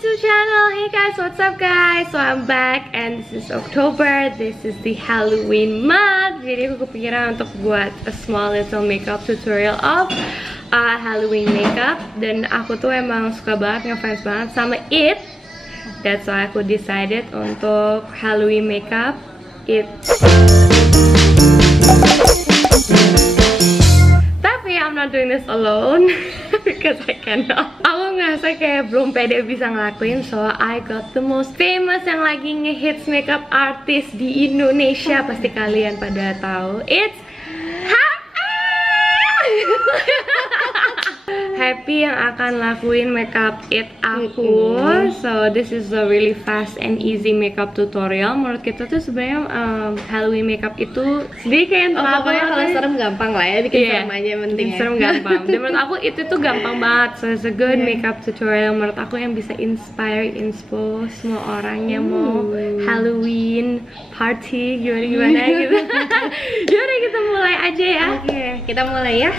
YouTube channel. Hey guys, what's up guys? So I'm back and this is October. This is the Halloween month. Jadi aku kepikiran untuk buat a small little makeup tutorial of Halloween makeup. Dan aku tuh emang suka banget, ngefans banget sama it. That's why aku decided untuk Halloween makeup it. Tapi I'm not doing this alone because I cannot. Aku ngerasa kayak belum pede bisa ngelakuin, so I got the most famous yang lagi ngehits makeup artist di Indonesia. Pasti kalian pada tahu. It's Happy yang akan lakuin makeup it aku. So this is a really fast and easy makeup tutorial. Menurut kita tuh sebenarnya Halloween makeup itu sedih kayak pokoknya kalau serem gampang lah ya, bikin serem aja penting ya. Serem gampang. Dan menurut aku itu tuh gampang banget. So it's a good makeup tutorial menurut aku yang bisa inspo semua orang yang mau Halloween party gimana gitu. Yaudah kita mulai aja ya. Oke, kita mulai ya.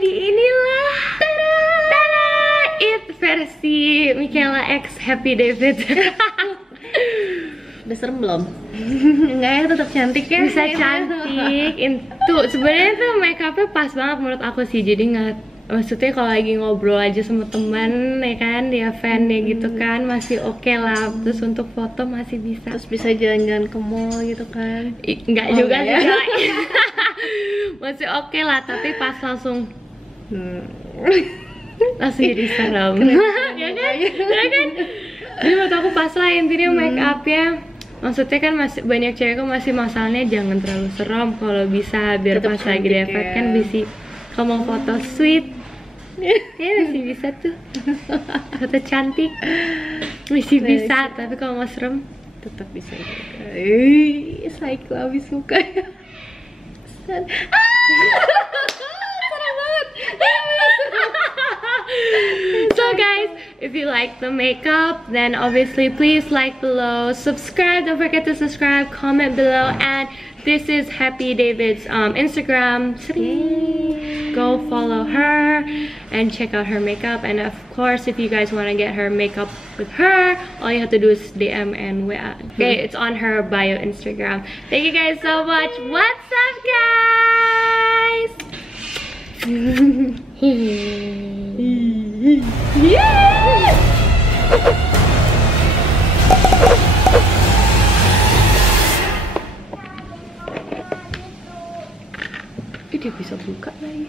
jadi inilah. Tada! It versi Michaela X HEPIDAVID. Udah serem belum? Enggak ya, tetap cantik ya. Bisa cantik. Tuh sebenarnya tuh make upnya pas banget menurut aku sih. Jadi nggak, maksudnya kalau lagi ngobrol aja sama teman ya kan, dia fan ya gitu kan, masih oke lah. Terus untuk foto masih bisa. Terus bisa jalan-jalan ke mall gitu kan? Nggak juga sih. Ya? Masih oke lah, tapi pas langsung langsung jadi serem. Ya kan? Ya kan? Jadi menurut aku pas lah intinya make up ya. Maksudnya kan masih banyak cewek kan masih masalahnya jangan terlalu serem, kalau bisa biar tetep pas lagi di efek kan bisa. Kalau mau foto sweet ya masih bisa tuh, foto cantik masih bisa, tapi kalau mau serem tetap bisa juga. Psycho abis muka ya. Serem banget. So guys, if you like the makeup, then obviously please like below, subscribe, don't forget to subscribe, comment below, and this is HEPIDAVID's Instagram. Go follow her and check out her makeup. And of course, if you guys want to get her makeup with her, all you have to do is DM and WA. Okay, it's on her bio Instagram. Thank you guys so much. What's up, guys? Yeah! Dia bisa buka lagi.